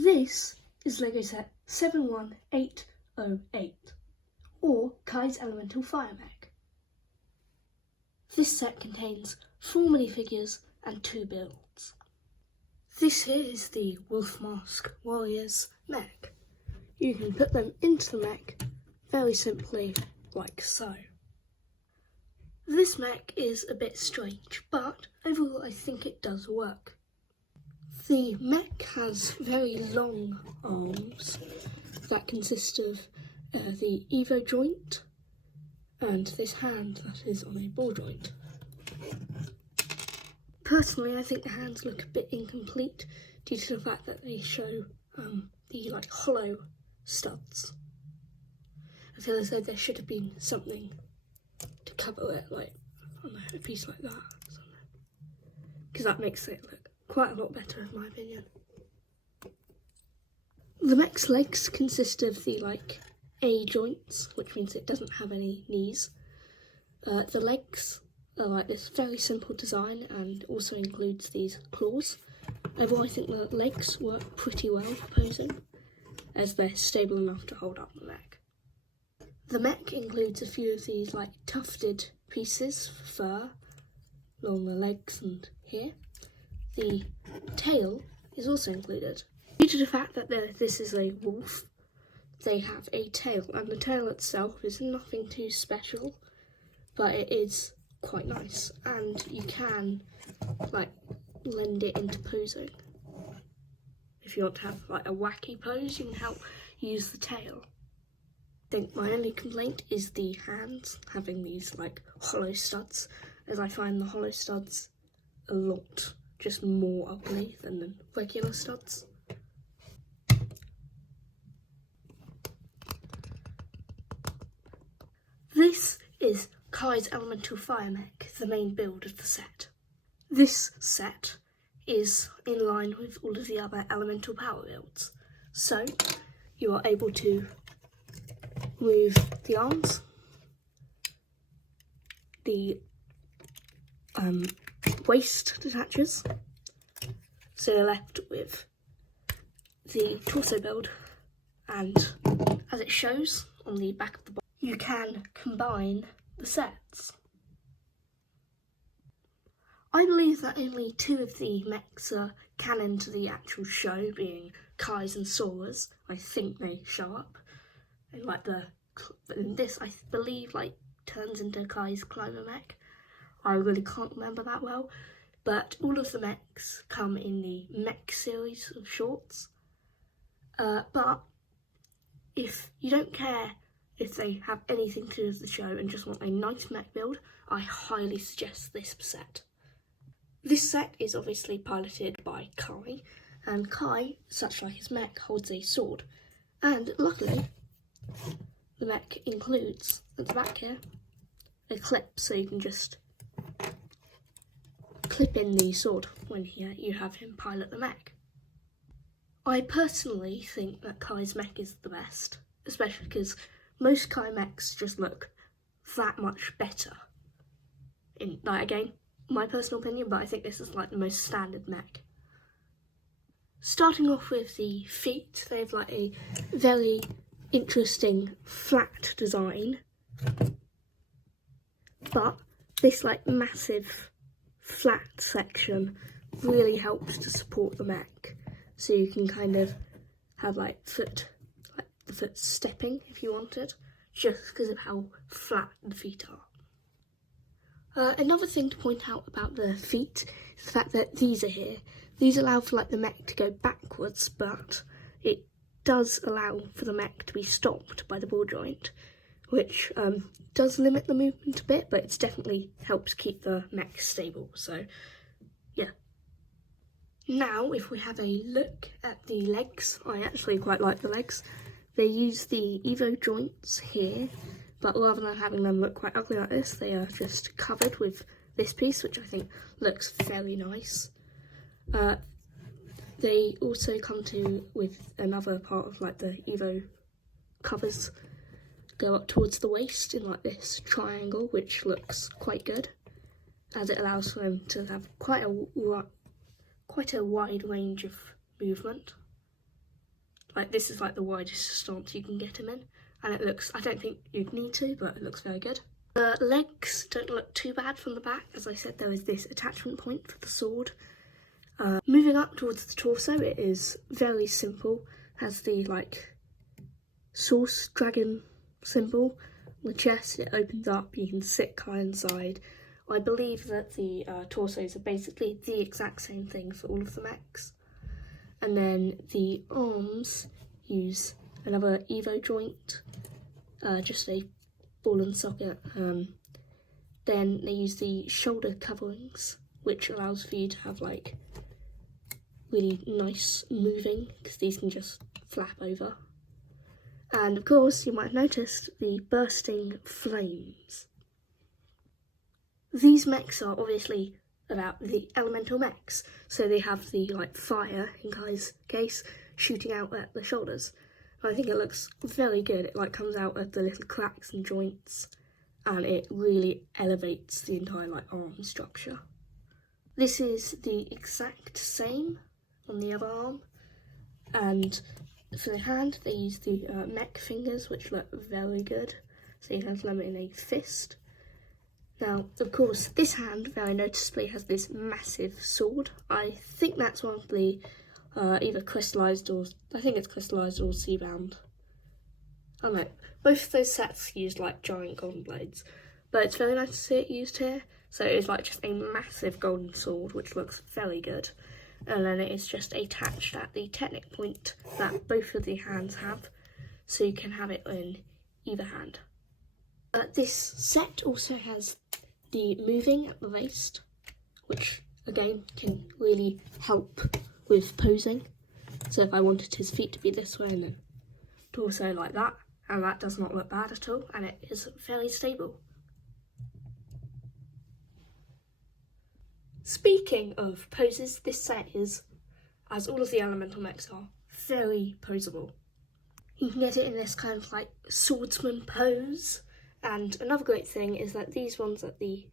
This is LEGO set 71808, or Kai's Elemental Fire Mech. This set contains 4 minifigures and 2 builds. This here is the Wolf Mask Warriors mech. You can put them into the mech very simply, like so. This mech is a bit strange, but overall I think it does work. The mech has very long arms that consist of the Evo joint and this hand that is on a ball joint. Personally, I think the hands look a bit incomplete due to the fact that they show the hollow studs. I feel as though there should have been something to cover it, I don't know, a piece like that or something, because that makes it look quite a lot better in my opinion. The mech's legs consist of the A joints, which means it doesn't have any knees. The legs are this very simple design and also includes these claws. Overall, I think the legs work pretty well for posing, as they're stable enough to hold up the mech. The mech includes a few of these tufted pieces for fur along the legs and here. The tail is also included. Due to the fact that this is a wolf, they have a tail, and the tail itself is nothing too special, but it is quite nice, and you can lend it into posing. If you want to have a wacky pose, you can help use the tail. I think my only complaint is the hands having these hollow studs, as I find the hollow studs a lot just more ugly than the regular studs. This is Kai's Elemental Fire Mech, the main build of the set. This set is in line with all of the other Elemental Power builds. So you are able to move the arms, the waist detaches, so you're left with the torso build, and as it shows on the back of the box, you can combine the sets. I believe that only 2 of the mechs are canon to the actual show, being Kai's and Sora's. I think they show up in this, I believe turns into Kai's climber mech. I really can't remember that well, but all of the mechs come in the mech series of shorts. But if you don't care if they have anything to do with the show and just want a nice mech build, I highly suggest this set. This set is obviously piloted by Kai, and Kai, such like his mech, holds a sword. And luckily, the mech includes, at the back here, a clip, so you can just clip in the sword when you have him pilot the mech. I personally think that Kai's mech is the best, especially because most Kai mechs just look that much better. Again, my personal opinion, but I think this is the most standard mech. Starting off with the feet, they have a very interesting flat design, but this massive flat section really helps to support the mech, so you can kind of have the foot stepping if you wanted, just because of how flat the feet are. Another thing to point out about the feet is the fact that these are here. These allow for the mech to go backwards, but it does allow for the mech to be stopped by the ball joint, which does limit the movement a bit, but it definitely helps keep the mech stable, so yeah. Now, if we have a look at the legs, I actually quite like the legs. They use the Evo joints here, but rather than having them look quite ugly like this, they are just covered with this piece, which I think looks very nice. They also come with another part of the Evo covers go up towards the waist in this triangle, which looks quite good, as it allows for them to have quite a wide range of movement. Like, this is like the widest stance you can get him in, and it looks, I don't think you'd need to, but it looks very good. The legs don't look too bad from the back. As I said, there is this attachment point for the sword. Moving up towards the torso, it is very simple. Has the like source dragon symbol. The chest, it opens up, you can sit kind inside. I believe that the torsos are basically the exact same thing for all of the mechs. And then the arms use another Evo joint, just a ball and socket. Then they use the shoulder coverings, which allows for you to have like really nice moving, because these can just flap over. And of course, you might have noticed the bursting flames. These mechs are obviously about the elemental mechs, so they have the like fire, in Kai's case, shooting out at the shoulders. I think it looks very good. It like comes out at the little cracks and joints, and it really elevates the entire like arm structure. This is the exact same on the other arm, and for the hand they use the mech fingers, which look very good, so you have them in a fist. Now, of course, this hand very noticeably has this massive sword. I think that's one of the either crystallised or, I think it's crystallised or sea-bound. I don't know, both of those sets use like giant golden blades, but it's very nice to see it used here. So it is like just a massive golden sword, which looks very good. And then it is just attached at the technic point that both of the hands have, so you can have it in either hand. This set also has the moving at the waist, which again can really help with posing. So if I wanted his feet to be this way and then torso like that, and that does not look bad at all, and it is very stable. Speaking of poses, this set is, as all of the elemental mechs are, very poseable. You can get it in this kind of like swordsman pose, and another great thing is that these ones at the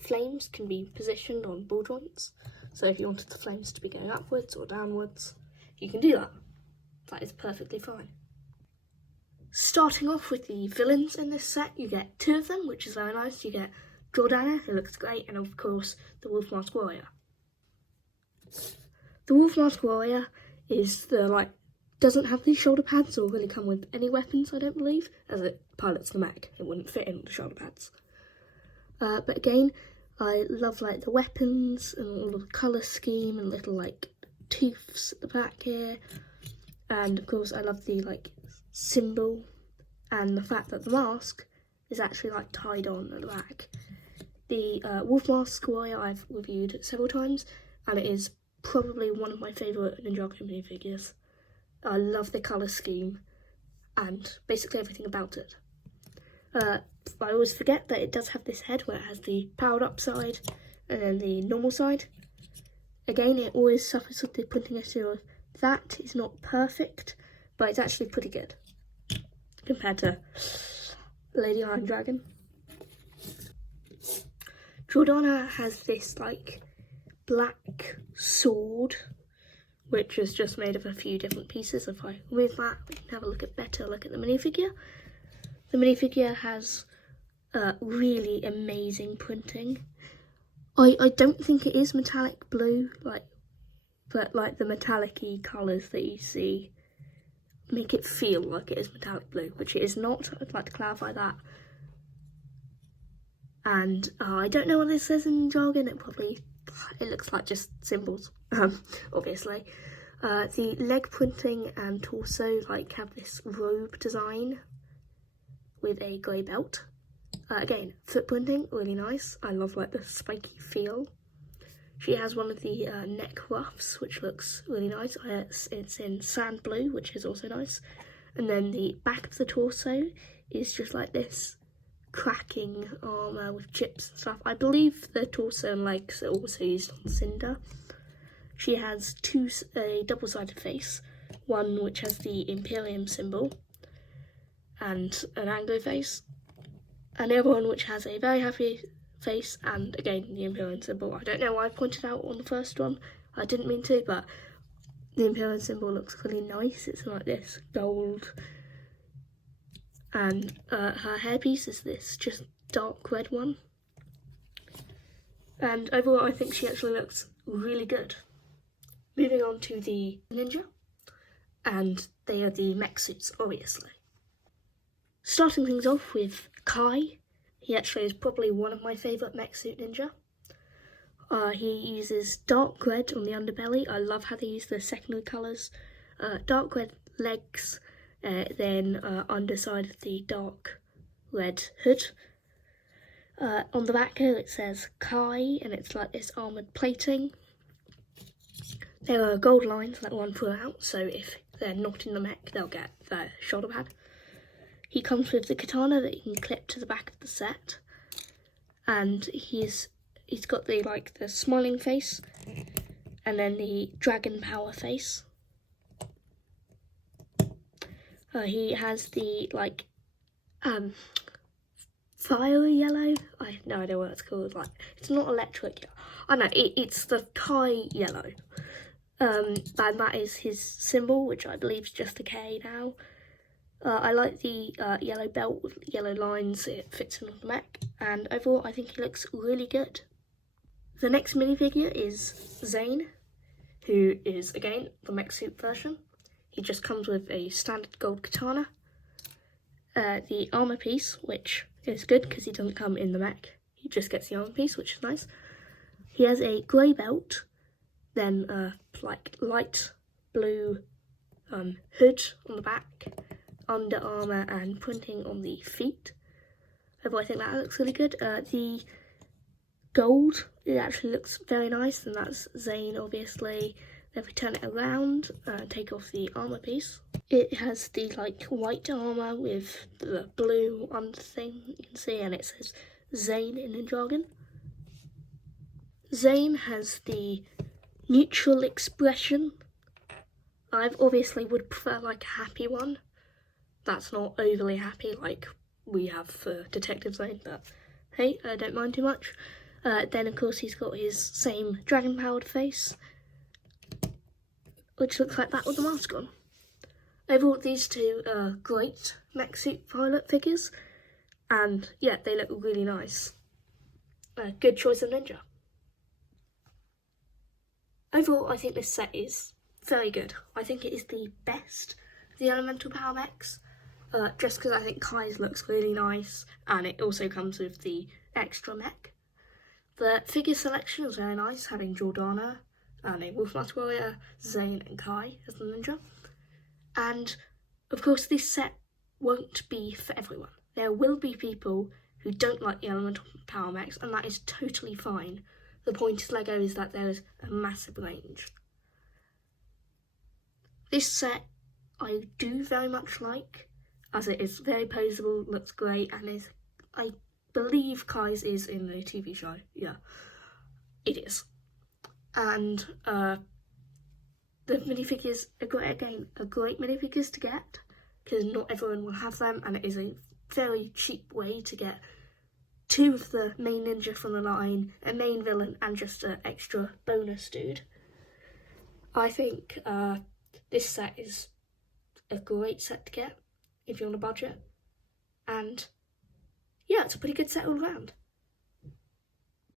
flames can be positioned on ball joints, so if you wanted the flames to be going upwards or downwards, you can do that. That is perfectly fine. Starting off with the villains in this set, you get two of them, which is very nice. You get Jordana, who looks great, and of course the Wolf Mask Warrior. The Wolf Mask Warrior is the like doesn't have these shoulder pads or really come with any weapons, I don't believe, as it pilots the mech. It wouldn't fit in with the shoulder pads. But again, I love like the weapons and all the colour scheme and little like tooths at the back here, and of course I love the like symbol and the fact that the mask is actually like tied on at the back. The Wolf Mask Warrior I've reviewed several times, and it is probably one of my favourite Ninjago minifigures. I love the colour scheme and basically everything about it. I always forget that it does have this head where it has the powered up side and then the normal side. Again, it always suffers with the printing issue of that is not perfect, but it's actually pretty good compared to Lady Iron Dragon. Jordana has this like black sword, which is just made of a few different pieces. If I remove that, we can have a look at the minifigure. The minifigure has really amazing printing. I don't think it is metallic blue, but like the metallic-y colours that you see make it feel like it is metallic blue, which it is not. I'd like to clarify that. And I don't know what this says in jargon. It looks like just symbols, obviously. The leg printing and torso like have this robe design with a grey belt. Again, foot printing, really nice. I love like the spiky feel. She has one of the neck ruffs, which looks really nice. It's in sand blue, which is also nice. And then the back of the torso is just like this cracking armour with chips and stuff. I believe the torso and legs are also used on Cinder. She has a double-sided face, one which has the Imperium symbol and an Anglo face, and the other one which has a very happy face and again the Imperium symbol. I don't know why I pointed out on the first one, I didn't mean to, but the Imperial symbol looks really nice. It's like this gold, and her hairpiece is this just dark red one. And overall, I think she actually looks really good. Moving on to the ninja, and they are the mech suits, obviously. Starting things off with Kai. He actually is probably one of my favourite mech suit ninja. He uses dark red on the underbelly. I love how they use the secondary colours. Dark red legs, then underside of the dark red hood. On the back here it says Kai, and it's like this armoured plating. There are gold lines that run throughout, so if they're not in the mech, they'll get their shoulder pad. He comes with the katana that you can clip to the back of the set, and he's got the smiling face, and then the dragon power face. He has the fire yellow. I have no idea what it's called. It's not electric. I know it's the Kai yellow. And that is his symbol, which I believe is just a K now. I like the yellow belt with yellow lines. It fits in with the mech, and overall I think he looks really good. The next minifigure is Zane, who is again the mech suit version. He just comes with a standard gold katana, the armor piece, which is good because he doesn't come in the mech. He just gets the armor piece, which is nice. He has a grey belt, then light blue hood on the back, under armour and printing on the feet. But I think that looks really good. The gold, it actually looks very nice, and that's Zane obviously. Then we turn it around and take off the armour piece. It has the white armour with the blue under thing you can see, and it says Zane in Ninjago. Zane has the neutral expression. I obviously would prefer a happy one. That's not overly happy like we have for Detective Zane, but hey, I don't mind too much. Then of course he's got his same dragon powered face, which looks like that with the mask on. Overall, these two are great mech suit pilot figures, and yeah, they look really nice. Good choice of ninja. Overall, I think this set is very good. I think it is the best of the elemental power mechs, just because I think Kai's looks really nice, and it also comes with the extra mech. The figure selection is very nice, having Jordana and a Wolfmask Warrior, Zane and Kai as the ninja. And of course this set won't be for everyone. There will be people who don't like the elemental power mechs, and that is totally fine. The point of LEGO is that there is a massive range. This set I do very much like, as it is very poseable, looks great, and I believe Kai's is in the TV show. Yeah, it is. And the minifigures are great minifigures to get, because not everyone will have them, and it is a very cheap way to get two of the main ninja from the line, a main villain, and just an extra bonus dude. I think this set is a great set to get if you're on a budget, and yeah, it's a pretty good set all around.